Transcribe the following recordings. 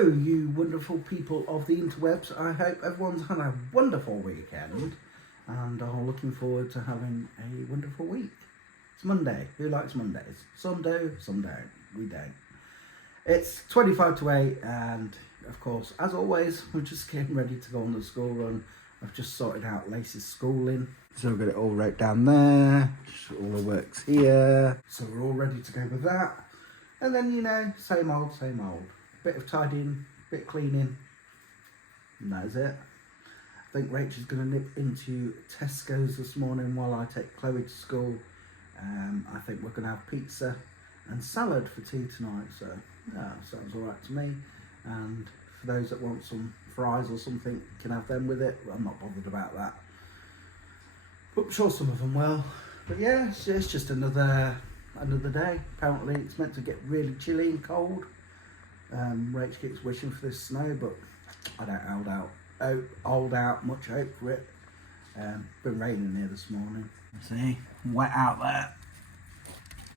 Hello, you wonderful people of the interwebs. I hope everyone's had a wonderful weekend and are looking forward to having a wonderful week. It's Monday. Who likes Mondays? Some do, some don't. We don't. It's 25 to 8 and, of course, as always, we're just getting ready to go on the school run. I've just sorted out Lacey's schooling. So I've got it all wrote down there. All the work's here. So we're all ready to go with that. And then, you know, same old, same old. Bit of tidying, bit of cleaning, and that is it. I think Rachel's going to nip into Tesco's this morning while I take Chloe to school. I think we're going to have pizza and salad for tea tonight, so yeah, sounds alright to me. And for those that want some fries or something, can have them with it. I'm not bothered about that, but I'm sure some of them will. But yeah, it's just another day. Apparently it's meant to get really chilly and cold. Rach keeps wishing for this snow, but I don't hold out much hope for it. Been raining here this morning. See, wet out there.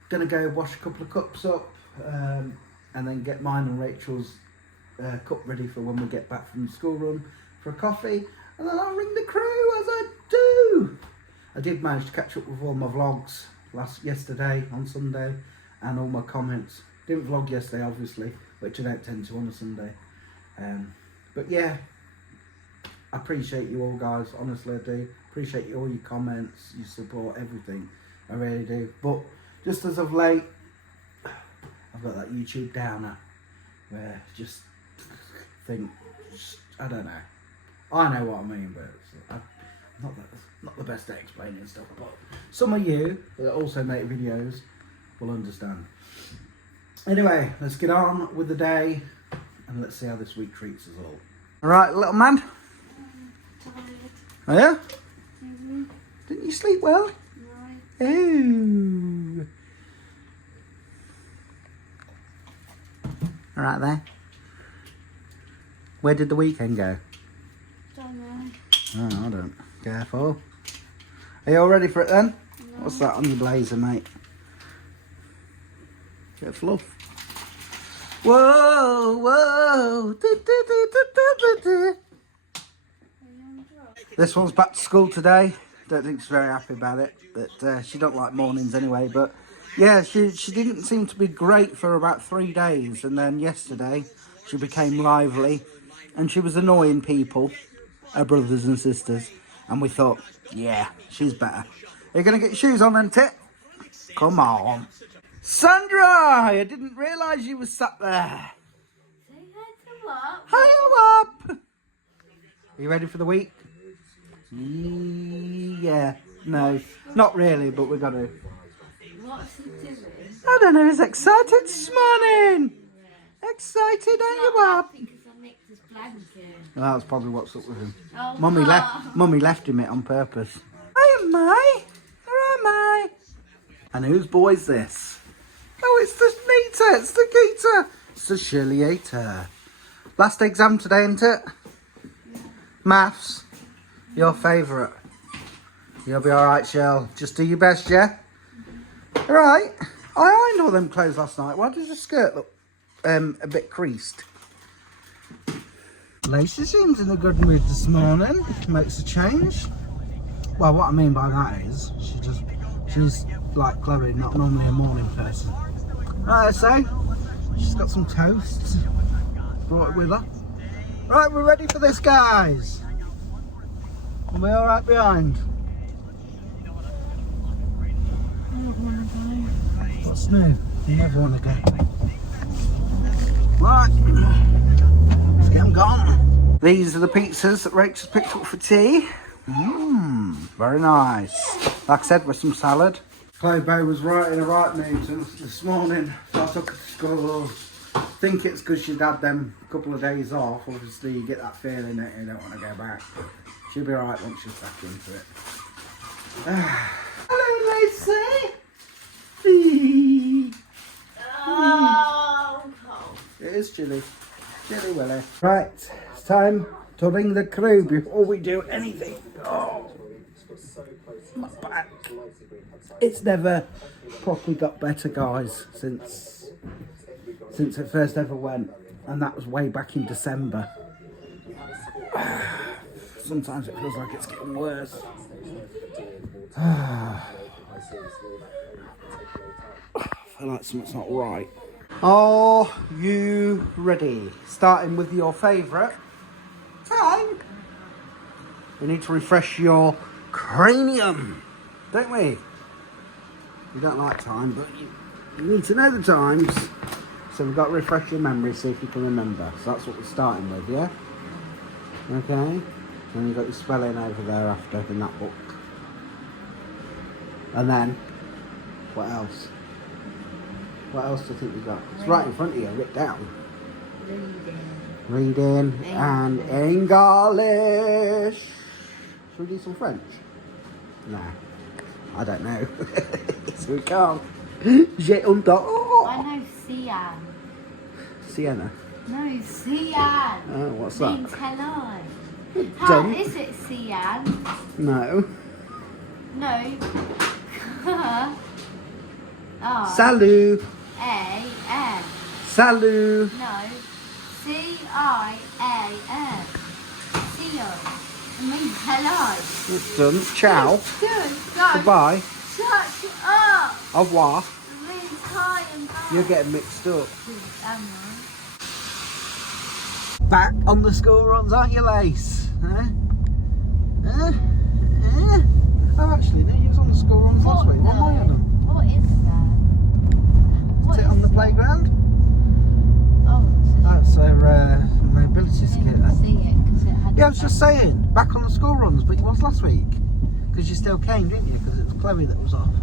Gonna go wash a couple of cups up, and then get mine and Rachel's cup ready for when we get back from the school run for a coffee, and then I'll ring the crew as I do. I did manage to catch up with all my vlogs yesterday on Sunday and all my comments. Didn't vlog yesterday, obviously, which I don't tend to on a Sunday. But yeah, I appreciate you all, guys. Honestly, I do. Appreciate all your comments, your support, everything. I really do. But just as of late, I've got that YouTube downer where I just think, I don't know. I know what I mean, but it's not the best at explaining stuff. But some of you that also make videos will understand. Anyway, let's get on with the day and let's see how this week treats us all. Alright, little man? Tired. Oh yeah? Mm-hmm. Didn't you sleep well? No. Ooh. Alright then. Where did the weekend go? Don't know. Oh, I don't. Careful. Are you all ready for it then? No. What's that on your blazer, mate? Bit of fluff. Whoa, whoa. This one's back to school today. Don't think she's very happy about it, but she don't like mornings anyway. But yeah, she didn't seem to be great for about 3 days, and then yesterday she became lively, and she was annoying people, her brothers and sisters, and we thought, yeah, she's better. Are you gonna get your shoes on then, Tit? Come on. Sandra, I didn't realise you was sat there. Say hi to what? Hi up. Are you ready for the week? Yeah. No, not really, but we're gonna. What's he doing? I don't know, he's excited this morning. Excited, are you up? Because I nicked his blanket. Well, that's probably what's up with him. Oh, Mummy left him it on purpose. Hi, am I? Where am I? And whose boy's this? Oh, it's the Nita, it's the Geeta, it's the Shirley-ator. Last exam today, isn't it? Yeah. Maths, your favourite. You'll be alright, Shirl. Just do your best, yeah? Alright. I ironed all them clothes last night. Why does your skirt look a bit creased? Lacey seems in a good mood this morning. Makes a change. Well, what I mean by that is, she's like Chloe, not normally a morning person. Right, so she's got some toasts. Brought it with her. Right, we're ready for this, guys. Are we all right behind? I don't want to go. What's new? You never want to go. Right, let's get them gone. These are the pizzas that Rachel's picked up for tea. Very nice. Like I said, with some salad. Chloe Bow was right in a right mood this morning, so I took her to school. I think it's because she'd had them a couple of days off. Obviously, you get that feeling that you don't want to go back. She'll be alright once she's back into it. Hello, Lacey. Oh, cold. It is chilly. Chilly Willy. Right, it's time to ring the crew before we do anything. Oh, my back. It's never properly got better, guys, since it first ever went. And that was way back in December. Sometimes it feels like it's getting worse. I feel like something's not right. Are you ready? Starting with your favourite time. We need to refresh your cranium, don't we? We don't like time, but you need to know the times. So we've got to refresh your memory, see if you can remember. So that's what we're starting with, yeah? Okay. And you've got your spelling over there after in that book. And then, what else? What else do you think you got? It's right in front of you, written down. Reading and English. Should we do some French? No, I don't know. So we can't. J'ai un temps. I know Sian. Sienna. No, Sian. Oh, what's that? Means hello. How Done. is it Sian? No. No. Oh. Salut. A-N. Salut. No. C-I-A-N. Sian. It means hello. It's done. Ciao. Good. Go. Goodbye. Shut up. Au revoir. It means hi and bye. You're getting mixed up. Am Back on the school runs, aren't you, Lace? Huh? Huh? Huh? Oh, actually, no, you was on the school runs last week. What am I on them? What is that? Sit on the playground? Oh, That's a mobility I skit. didn't see it because it had. Yeah, I was just saying, back on the school runs, but you was last week. Because you still came, didn't you? Because it was Chloe that was off.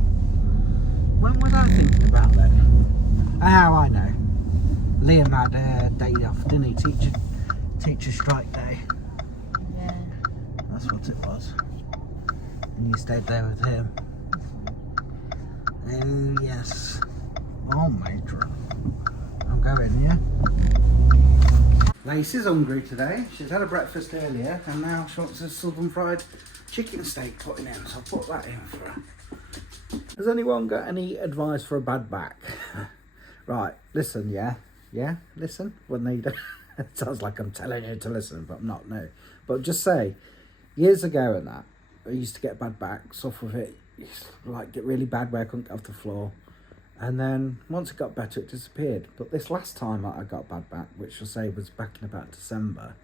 When was I thinking about that? Oh, I know. Liam had a day off, didn't he? Teacher strike day. Yeah. That's what it was. And you stayed there with him. Oh, yes. Oh, matron. I'm going, yeah? Lace is hungry today. She's had a breakfast earlier and now she wants a southern fried chicken steak put in, so I'll put that in for her. Has anyone got any advice for a bad back? Right, listen, yeah? Yeah, listen when they do. It sounds like I'm telling you to listen, but I'm not, no. But just say, years ago and that, I used to get bad back, suffer with it, like get really bad where I couldn't get off the floor. And then once it got better, it disappeared. But this last time I got bad back, which I'll say was back in about December,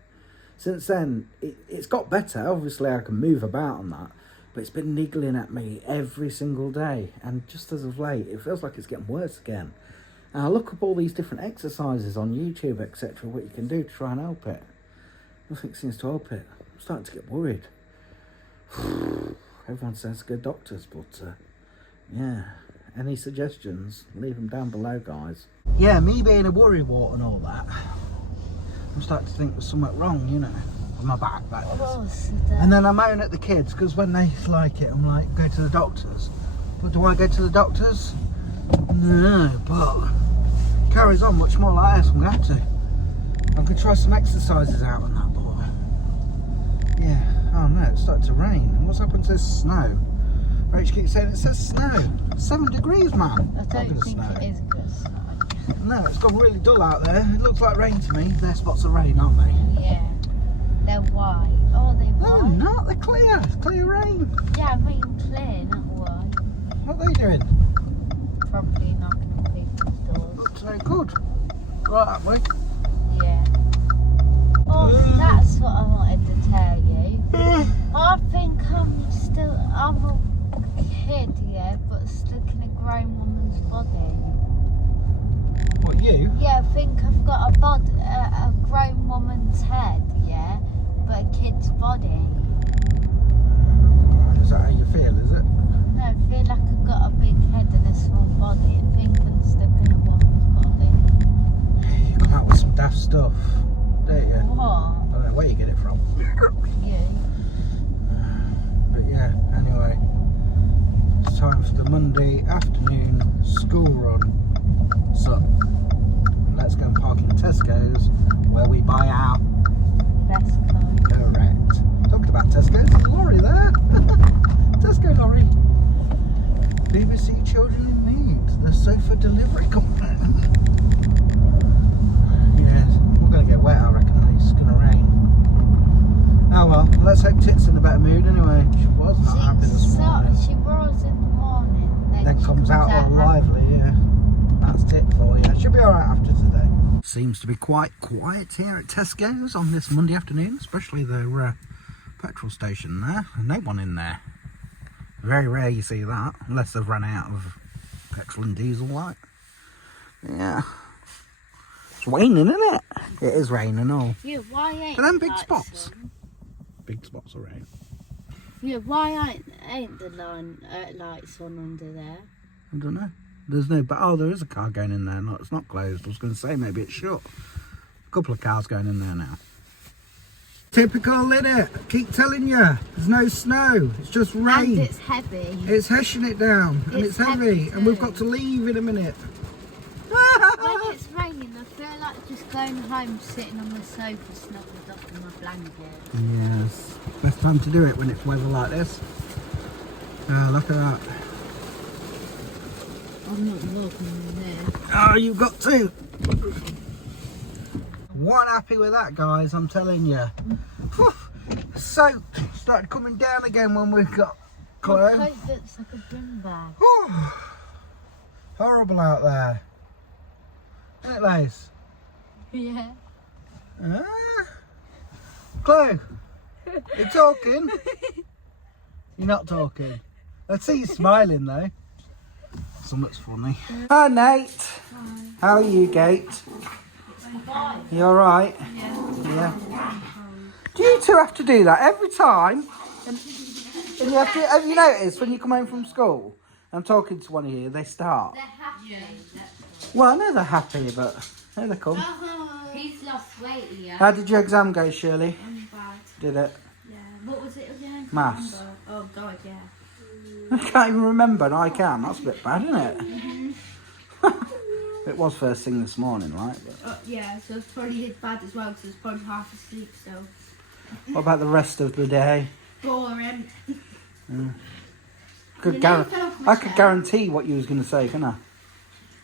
since then, it's got better. Obviously, I can move about on that, but it's been niggling at me every single day. And just as of late, it feels like it's getting worse again. And I look up all these different exercises on YouTube, etc., what you can do to try and help it. Nothing seems to help it. I'm starting to get worried. Everyone says go doctors, but yeah. Any suggestions? Leave them down below, guys. Yeah, me being a worrywart and all that, I'm starting to think there's something wrong, you know, with my back. That is. And then I moan at the kids because when they like it, I'm like, go to the doctors. But do I go to the doctors? No, but it carries on much more like this. I'm going to. I'm going to try some exercises out on that boy. Yeah. Oh no, it's starting to rain. What's happened to this snow? Rach keeps saying it says snow. 7 degrees, man. I don't think it is good snow. No, it's gone really dull out there. It looks like rain to me. They're spots of rain, aren't they? Yeah. They're white. Oh, they're No, white. they're not. They're clear. It's clear rain. Yeah, I mean clear, not white. What are they doing? Probably knocking on people's doors. Looks very good. Right, that way. Yeah. Oh, that's what I wanted to tell you. I think I'm a kid, yeah, but stuck in a grown woman's body. What, you? Yeah, I think I've got a grown woman's head, yeah, but a kid's body. Is that how you feel, is it? No, I feel like I've got a big head and a small body. I think I'm stuck in a woman's body. You come out with some daft stuff, don't you? What? I don't know where you get it from. You? But yeah, anyway, it's time for the Monday afternoon school run. So, let's go and park in Tesco's where we buy our Vesco. correct. Talking about Tesco's, there's a lorry there. Tesco lorry. BBC Children in Need, the sofa delivery company. Yes. hope Tit's in a better mood anyway. She was not happy this morning. She was in the morning. Then comes out all lively, yeah. That's Tit for you. She'll be alright after today. Seems to be quite quiet here at Tesco's on this Monday afternoon, especially the petrol station there. No one in there. Very rare you see that, unless they've run out of petrol and diesel light. Yeah. It's raining, isn't it? It is raining, all. Yeah, why ain't But then big lights spots. on? Big spots of rain. Yeah, why ain't the lights on under there? I don't know. There's no, but oh, there is a car going in there. No, it's not closed. I was going to say maybe it's shut. A couple of cars going in there now. Typical, innit? I keep telling you, there's no snow. It's just rain. And it's heavy. It's heshing it down, and it's heavy, and we've got to leave in a minute. When it's raining, I feel like just going home, sitting on the sofa, snuggled up in my blanket. Yes, best time to do it when it's weather like this. Look at that. I'm not walking in there. Oh, you've got to. One happy with that, guys, I'm telling you. Soap started coming down again when we got clothes. My coat looks like a bin bag. Horrible out there. Isn't it, Lace? Yeah. Chloe, you're talking? You're not talking. I see you smiling though. Something's funny. Hi Nate. Hi. How are you, Gate? Bye. You alright? Yeah. Do you two have to do that every time? And you have you noticed when you come home from school, I'm talking to one of you, they start? They're happy. Yeah. Well, I know they're happy, but here they come. He's lost weight, yeah. How did your exam go, Shirley? Bad. Did it? Yeah. What was it again? Maths. Oh God, yeah. I can't even remember, and I can. That's a bit bad, isn't it? It was first thing this morning, right? But Yeah, so it's probably bad as well, because it's probably half asleep still. what about the rest of the day? Boring. I could guarantee what you was going to say, couldn't I?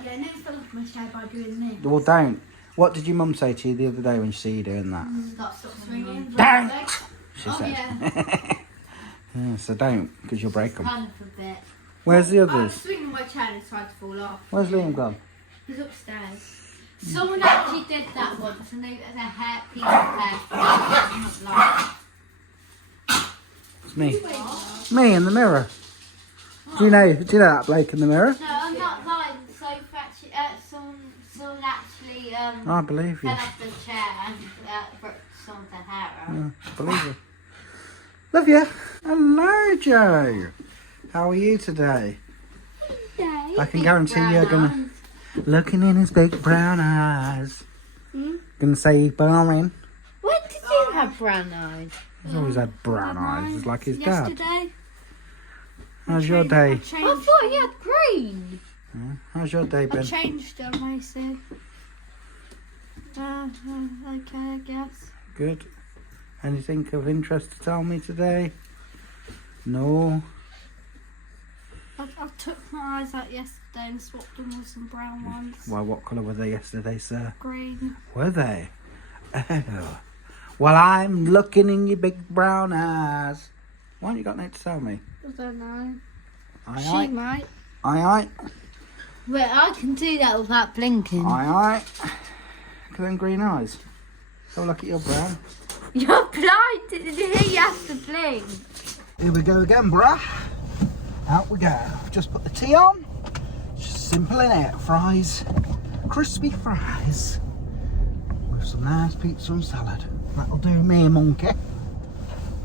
Yeah, I never fell off my chair by doing this. Well, don't. What did your mum say to you the other day when she saw you doing that? Stop swinging. Don't! She said. Yeah. Yeah, so don't, because you'll break them. Kind of a bit. Where's the I was others? swinging my chair and it tried to fall off. Where's Liam gone? He's upstairs. Someone actually did that once, and they had a hair piece of hair. Not It's me. Me in the mirror. Do you know that bloke in the mirror? No, I'm not lying. So actually, someone actually I believe you. fell off the chair and broke some of the hair out. I believe you. Love you. Hello, Joe. How are you today? I can guarantee you're gonna looking in his big brown eyes. Gonna say he's boring. When did you have brown eyes? He's always had brown eyes. He's like his dad. Yesterday. How's your day? I thought he had green. How's your day I been? changed them, I said. Okay, I guess. Good. Anything of interest to tell me today? No. I took my eyes out yesterday and swapped them with some brown ones. Why, what colour were they yesterday, sir? Green. Were they? Oh. Well, I'm looking in your big brown eyes. Why haven't you got nothing to tell me? I don't know. Aye, She aye. might. Aye, aye. Wait, I can do that without blinking. Aye, aye. Look at them green eyes. Have a look at your brown. You're blind. Did you hear you have to blink? Here we go again, bruh. Out we go. Just put the tea on. Just simple innit? Fries. Crispy fries. With some nice pizza and salad. That'll do me, monkey.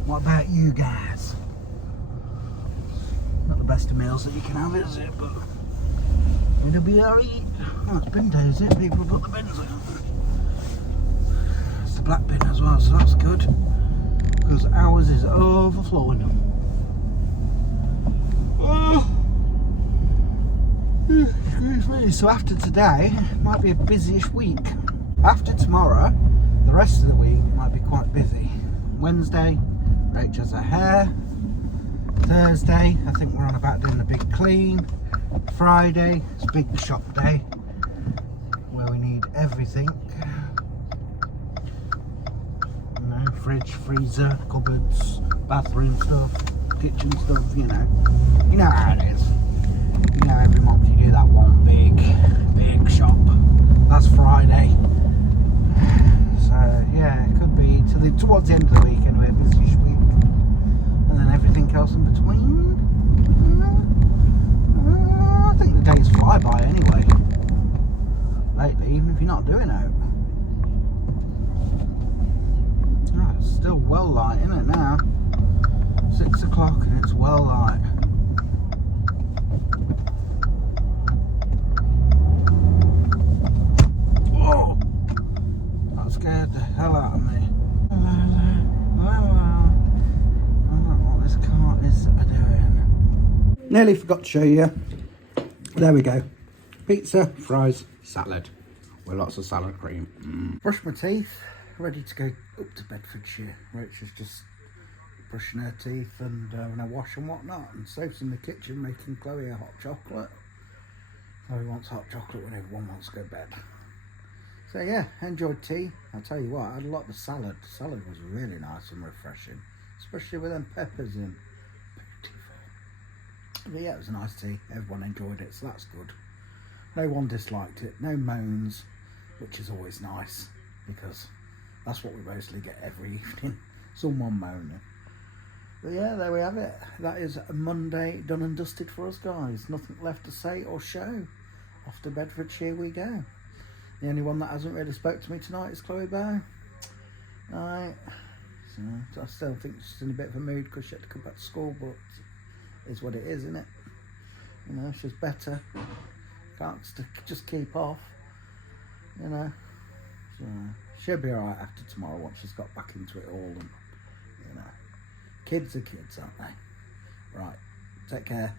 What about you guys? Not the best of meals that you can have, is it? But it'll be alright. Oh, it's bin day, is it? People put the bins in. It's the black bin as well, so that's good. Because ours is overflowing. So after today, might be a busyish week. After tomorrow, the rest of the week might be quite busy. Wednesday, Rach has her hair. Thursday, I think we're on about doing a big clean. Friday, it's a big shop day where we need everything. fridge, freezer, cupboards, bathroom stuff, kitchen stuff, you know. You know how it is. You know every month you do that one big shop. That's Friday. So yeah, it could be towards the end of the week anyway, busy week. And then everything else in between. I think the days fly by anyway. Lately, even if you're not doing it. Oh, it's still well light, isn't it now? 6 o'clock and it's well light. Whoa! That scared the hell out of me. I don't know what this car is doing. Nearly forgot to show you. There we go. Pizza, fries, salad. With lots of salad cream. Brush my teeth. Ready to go up to Bedfordshire. Rachel's just brushing her teeth and when I wash and whatnot. And Soph's in the kitchen making Chloe a hot chocolate. Chloe wants hot chocolate when everyone wants to go to bed. So yeah, enjoyed tea. I'll tell you what, I had a lot of the salad. The salad was really nice and refreshing. Especially with them peppers in. Beautiful. But yeah, it was a nice tea. Everyone enjoyed it, so that's good. No one disliked it. No moans, which is always nice. Because that's what we mostly get every evening. Someone moaning. But yeah, there we have it. That is a Monday done and dusted for us guys. Nothing left to say or show. Off to Bedfordshire we go. The only one that hasn't really spoke to me tonight is Chloe Bow. Alright. So I still think she's in a bit of a mood because she had to come back to school, but it's what it is, isn't it? You know, she's better. Can't just keep off. You know. So she'll be alright after tomorrow once she's got back into it all, and you know. Kids are kids, aren't they? Right. Take care.